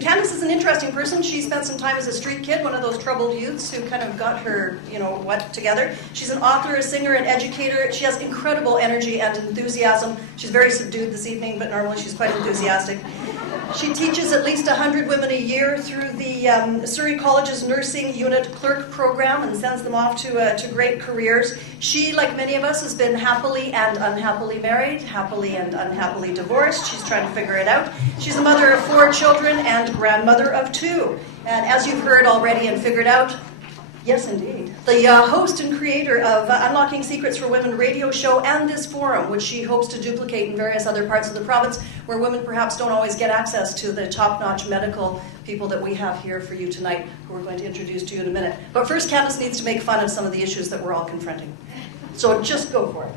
Candace is an interesting person. She spent some time as a street kid, one of those troubled youths who kind of got her, together. She's an author, a singer, an educator. She has incredible energy and enthusiasm. She's very subdued this evening, but normally she's quite enthusiastic. She teaches at least 100 women a year through the Surrey College's Nursing Unit Clerk program and sends them off to great careers. She, like many of us, has been happily and unhappily married, happily and unhappily divorced. She's trying to figure it out. She's a mother of 4 children and grandmother of 2. And as you've heard already and figured out, yes, indeed, the host and creator of Unlocking Secrets for Women radio show and this forum, which she hopes to duplicate in various other parts of the province where women perhaps don't always get access to the top-notch medical people that we have here for you tonight, who we're going to introduce to you in a minute. But first, Candace needs to make fun of some of the issues that we're all confronting. So just go for it.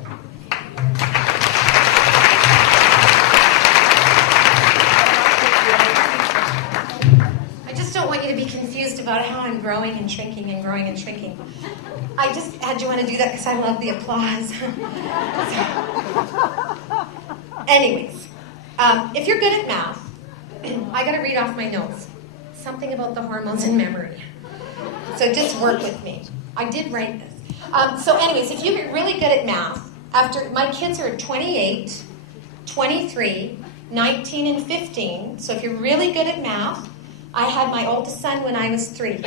I don't want you to be confused about how I'm growing and shrinking and growing and shrinking. I just had you want to do that because I love the applause. Anyways, if you're good at math, I got to read off my notes. Something about the hormones and memory. So just work with me. I did write this. So anyways, if you're really good at math, after my kids are 28, 23, 19, and 15. So if you're really good at math, I had my oldest son when I was 3.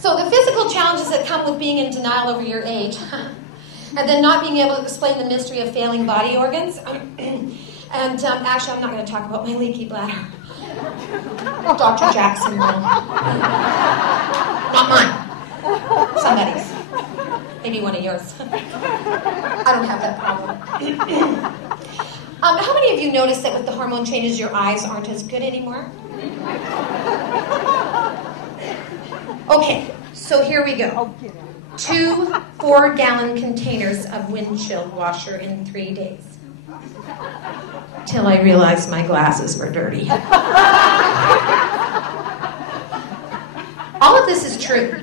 So the physical challenges that come with being in denial over your age, and then not being able to explain the mystery of failing body organs, and actually I'm not going to talk about my leaky bladder. Dr. Jackson will. Not mine. Somebody's. Maybe one of yours. I don't have that problem. How many of you noticed that with the hormone changes, your eyes aren't as good anymore? Okay, so here we go. 2 4-gallon containers of windshield washer in 3 days. Till I realized my glasses were dirty. All of this is true.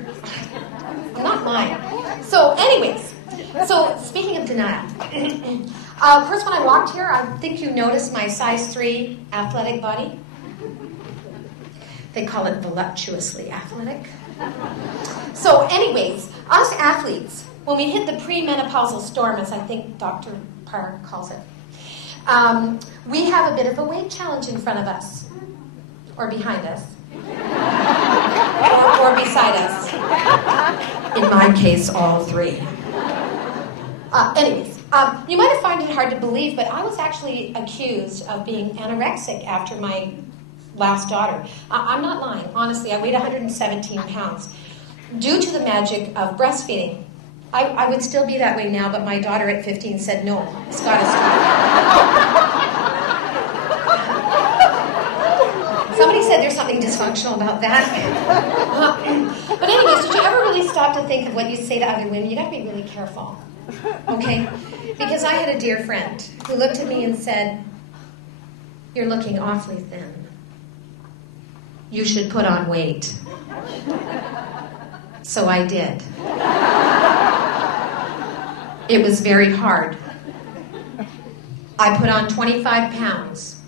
Not mine. So anyways, speaking of denial, first when I walked here, I think you noticed my size 3 athletic body. They call it voluptuously athletic. So anyways, us athletes, when we hit the premenopausal storm, as I think Dr. Parr calls it, we have a bit of a weight challenge in front of us, or behind us, or beside us. In my case, all 3. Anyways, you might have found it hard to believe, but I was actually accused of being anorexic after my last daughter. I'm not lying. Honestly, I weighed 117 pounds. Due to the magic of breastfeeding, I would still be that way now, but my daughter at 15 said, no, it's got to stop. Somebody said there's something dysfunctional about that. But anyways, did you ever really stop to think of what you say to other women? You got to be really careful. Okay? Because I had a dear friend who looked at me and said, you're looking awfully thin. You should put on weight. So I did. It was very hard. I put on 25 pounds.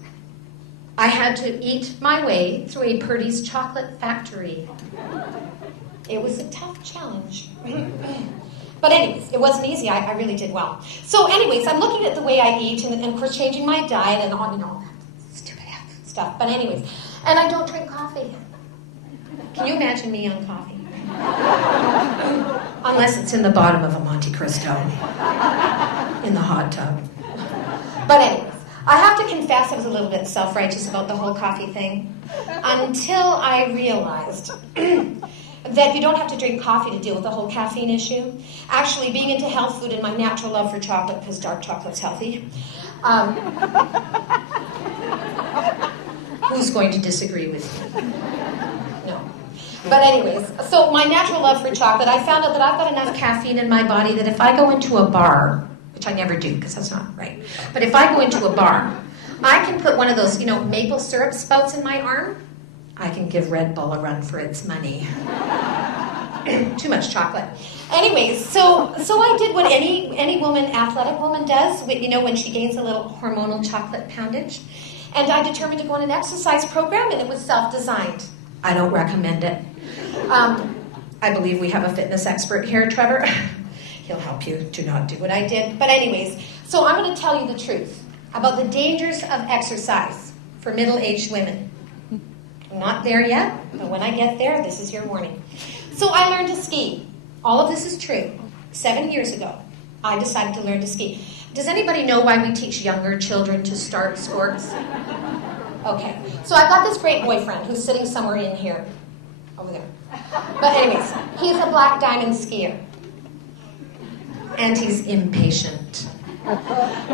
I had to eat my way through a Purdy's chocolate factory. It was a tough challenge. But anyways, it wasn't easy. I really did well. So anyways, I'm looking at the way I eat and of course changing my diet and all, that stupid stuff. But anyways, and I don't drink coffee. Can you imagine me on coffee? Unless it's in the bottom of a Monte Cristo. In the hot tub. But anyways, I have to confess I was a little bit self-righteous about the whole coffee thing. Until I realized that you don't have to drink coffee to deal with the whole caffeine issue. Actually, being into health food and my natural love for chocolate, because dark chocolate's healthy. Who's going to disagree with me? No. But anyways, so my natural love for chocolate, I found out that I've got enough caffeine in my body that if I go into a bar, which I never do because that's not right, but if I go into a bar, I can put one of those, maple syrup spouts in my arm. I can give Red Bull a run for its money. Too much chocolate. Anyways, so I did what any woman, athletic woman does, when she gains a little hormonal chocolate poundage. And I determined to go on an exercise program, and it was self-designed. I don't recommend it. I believe we have a fitness expert here, Trevor. He'll help you to not do what I did. But anyways, so I'm going to tell you the truth about the dangers of exercise for middle-aged women. I'm not there yet, but when I get there, this is your warning. So I learned to ski. All of this is true. 7 years ago, I decided to learn to ski. Does anybody know why we teach younger children to start sports? Okay, so I've got this great boyfriend who's sitting somewhere in here, over there. But anyways, he's a black diamond skier. And he's impatient.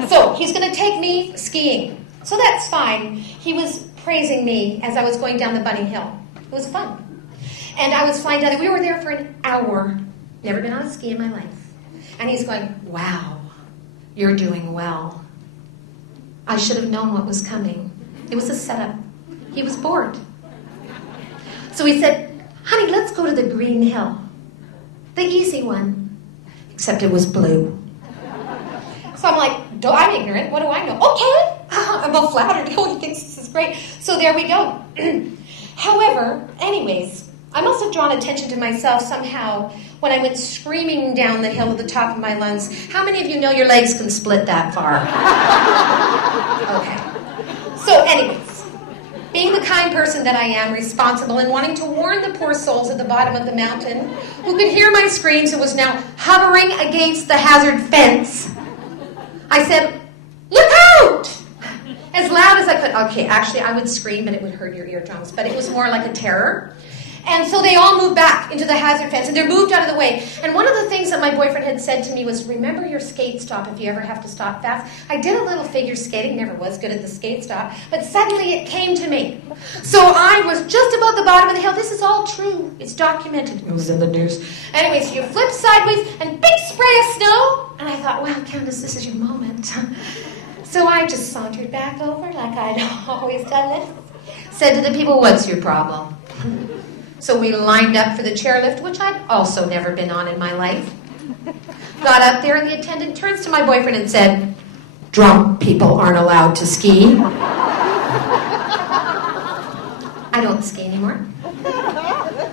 So he's going to take me skiing. So that's fine. He was praising me as I was going down the bunny hill. It was fun. And I was flying down there. We were there for an hour. Never been on a ski in my life. And he's going, wow, you're doing well. I should have known what was coming. It was a setup. He was bored. So he said, honey, let's go to the green hill. The easy one. Except it was blue. So I'm like, I'm ignorant. What do I know? Okay. I'm all flattered. Oh, he thinks this is great. So there we go. However, anyways, I must have drawn attention to myself somehow when I went screaming down the hill at the top of my lungs. How many of you know your legs can split that far? Okay. So anyways, being the kind person that I am, responsible, and wanting to warn the poor souls at the bottom of the mountain who could hear my screams and was now hovering against the hazard fence, I said, look out! As loud as I could. Okay, actually, I would scream and it would hurt your eardrums, but it was more like a terror. And so they all moved back into the hazard fence, and they're moved out of the way. And one of the things that my boyfriend had said to me was, remember your skate stop if you ever have to stop fast. I did a little figure skating, never was good at the skate stop, but suddenly it came to me. So I was just above the bottom of the hill. This is all true. It's documented. It was in the news. Anyway, so you flip sideways, and big spray of snow. And I thought, well, Candace, this is your moment. So I just sauntered back over like I'd always done this. Said to the people, what's your problem? So we lined up for the chairlift, which I'd also never been on in my life. Got up there, and the attendant turns to my boyfriend and said, drunk people aren't allowed to ski. I don't ski anymore.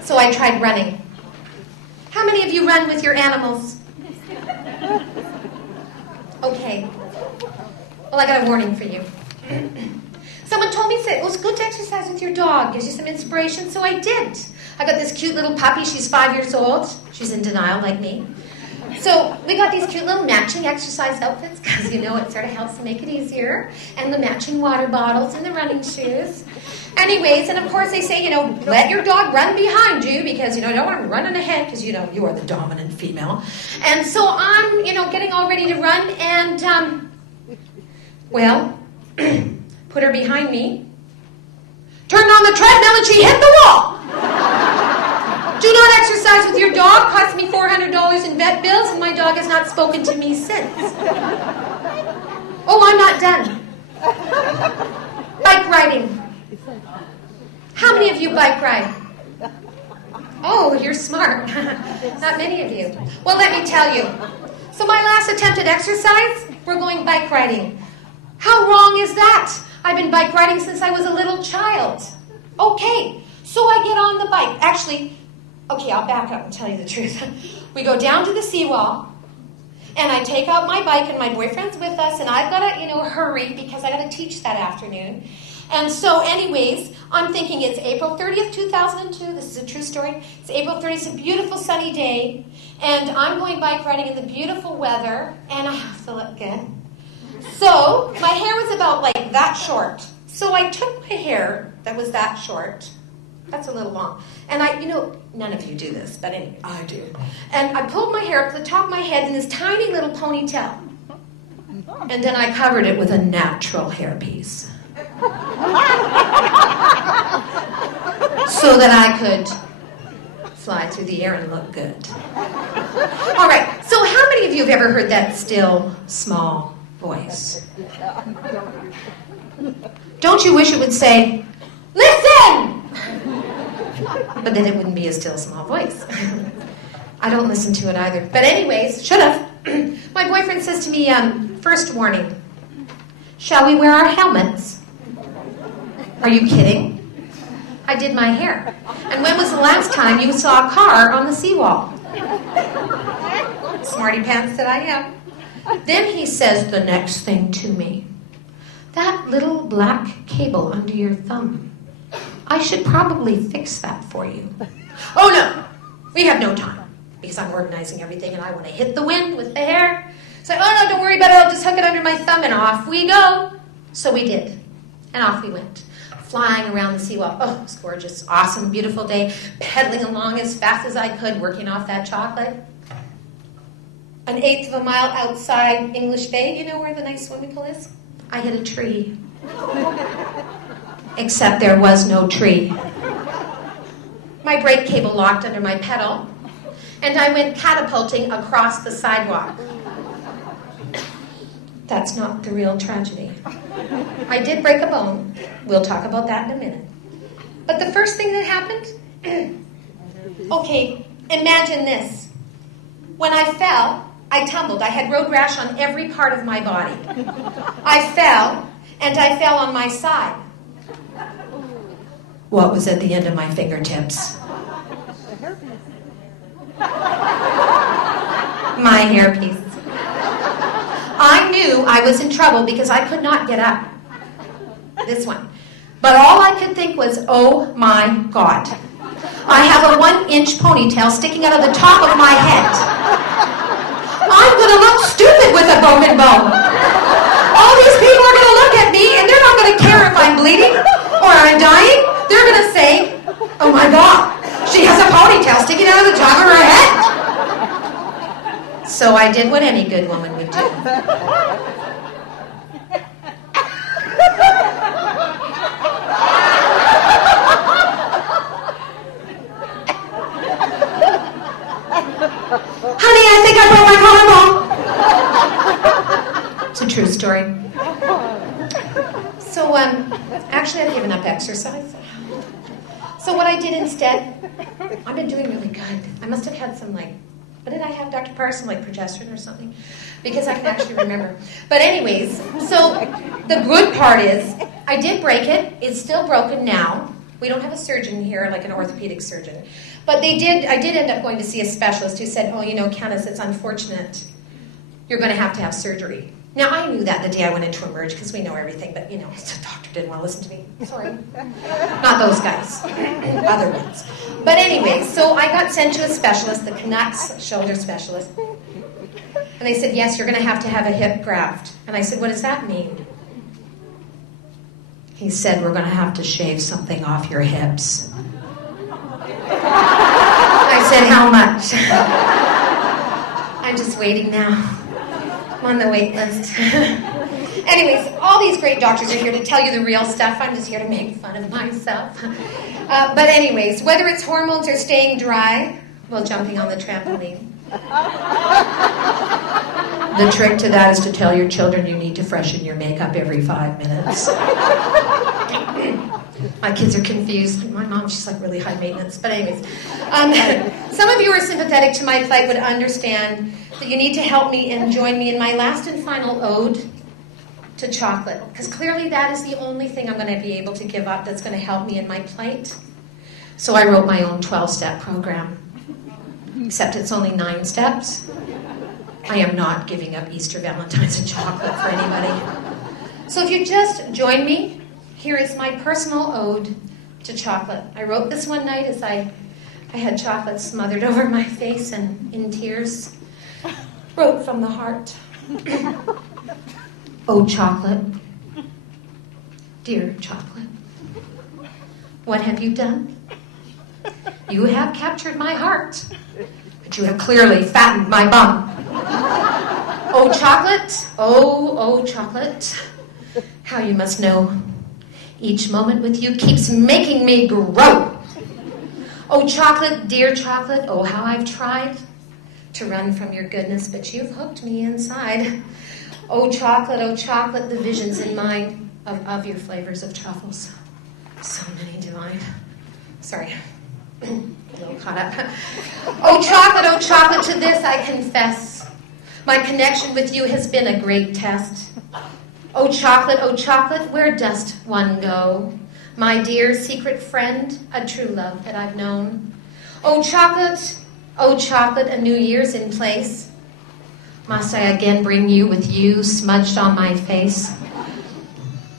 So I tried running. How many of you run with your animals? Okay. Well, I got a warning for you. Someone told me it was good to exercise with your dog. Gives you some inspiration, so I did. I got this cute little puppy. She's 5 years old. She's in denial like me. So we got these cute little matching exercise outfits because, you know, it sort of helps to make it easier. And the matching water bottles and the running shoes. Anyways, and of course they say, you know, let your dog run behind you because, you know, you don't want him running ahead because, you know, you are the dominant female. And so I'm, you know, getting all ready to run and, well, put her behind me, turned on the treadmill, and she hit the wall. Do not exercise with your dog. Cost me $400 in vet bills, and my dog has not spoken to me since. Oh, I'm not done. Bike riding. How many of you bike ride? Oh, you're smart. Not many of you. Well, let me tell you. So my last attempt at exercise, we're going bike riding. How wrong is that? I've been bike riding since I was a little child. Okay, so I get on the bike. Actually, okay, I'll back up and tell you the truth. We go down to the seawall, and I take out my bike, and my boyfriend's with us, and I've got to, you know, hurry because I got to teach that afternoon. And so anyways, I'm thinking it's April 30th, 2002. This is a true story. It's April 30th. It's a beautiful sunny day, and I'm going bike riding in the beautiful weather, and I have to look good. So my hair was about like that short. So I took my hair that was that short. That's a little long. And I, you know, none of you do this, but anyway, I do. And I pulled my hair up to the top of my head in this tiny little ponytail. And then I covered it with a natural hairpiece. So that I could fly through the air and look good. All right, so how many of you have ever heard that still, small voice? Don't you wish it would say, listen? But then it wouldn't be a still, small voice. I don't listen to it either. But anyways, should have. My boyfriend says to me, first warning, shall we wear our helmets? Are you kidding? I did my hair. And when was the last time you saw a car on the seawall? Smarty pants that I am. Then he says the next thing to me. That little black cable under your thumb. I should probably fix that for you. Oh no, we have no time. Because I'm organizing everything and I want to hit the wind with the hair. So, oh no, don't worry about it. I'll just hook it under my thumb and off we go. So we did. And off we went. Flying around the seawall. Oh, it was gorgeous. Awesome, beautiful day. Pedaling along as fast as I could, working off that chocolate. An eighth of a mile outside English Bay, you know where the nice swimming pool is? I hit a tree. Except there was no tree. My brake cable locked under my pedal, and I went catapulting across the sidewalk. That's not the real tragedy. I did break a bone. We'll talk about that in a minute. But the first thing that happened, okay, imagine this. When I fell, I tumbled. I had road rash on every part of my body. I fell, and I fell on my side. What was at the end of my fingertips? My hairpiece. I knew I was in trouble because I could not get up. This one. But all I could think was, oh my God. I have a 1-inch ponytail sticking out of the top of my head. I'm going to look stupid with a broken bone. All these people are going to look at me and they're not going to care if I'm bleeding or I'm dying. They're going to say, oh my God, she has a ponytail sticking out of the top of her head. So I did what any good woman would do. Honey, I think I broke my collarbone. It's a true story. So, actually I've given up exercise. So what I did instead, I've been doing really good. I must have had some, what did I have, Dr. Parson, progesterone or something? Because I can actually remember. But anyways, so the good part is, I did break it. It's still broken now. We don't have a surgeon here, like an orthopedic surgeon. But I did end up going to see a specialist who said, oh, Candace, it's unfortunate. You're going to have surgery. Now, I knew that the day I went into Emerge, because we know everything, but, the doctor didn't want to listen to me. Sorry. Not those guys. Other ones. But anyway, so I got sent to a specialist, the Canucks shoulder specialist. And they said, yes, you're going to have a hip graft. And I said, what does that mean? He said, we're going to have to shave something off your hips. I said, how much? I'm just waiting now. I'm on the wait list. Anyways, all these great doctors are here to tell you the real stuff. I'm just here to make fun of myself. But anyways, whether it's hormones or staying dry, well, jumping on the trampoline. The trick to that is to tell your children you need to freshen your makeup every 5 minutes. My kids are confused. My mom, she's really high maintenance. But anyways, some of you who are sympathetic to my plight would understand that you need to help me and join me in my last and final ode to chocolate. Because clearly that is the only thing I'm going to be able to give up that's going to help me in my plight. So I wrote my own 12-step program. Except it's only 9 steps. I am not giving up Easter, Valentine's, and chocolate for anybody. So if you just join me, here is my personal ode to chocolate. I wrote this one night as I had chocolate smothered over my face and in tears. Wrote from the heart. Oh, chocolate. Dear chocolate. What have you done? You have captured my heart, but you have clearly fattened my bum. Oh, chocolate. Oh, chocolate. How you must know. Each moment with you keeps making me grow. Oh, chocolate, dear chocolate, oh, how I've tried to run from your goodness, but you've hooked me inside. Oh, chocolate, the visions in mind of your flavors of truffles. So many divine. Sorry, a little caught up. Oh, chocolate, to this I confess. My connection with you has been a great test. Oh, chocolate, where dost one go? my dear secret friend, a true love that I've known. Oh, chocolate, a New Year's in place. Must I again bring you with you smudged on my face?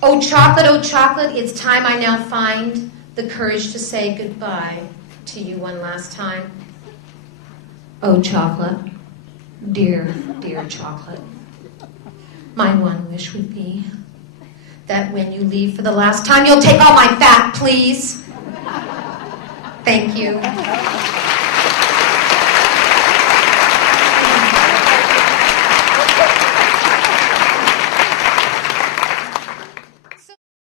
Oh, chocolate, it's time I now find the courage to say goodbye to you one last time. Oh, chocolate, dear, dear chocolate, my one wish would be that when you leave for the last time, you'll take all my fat, please. Thank you.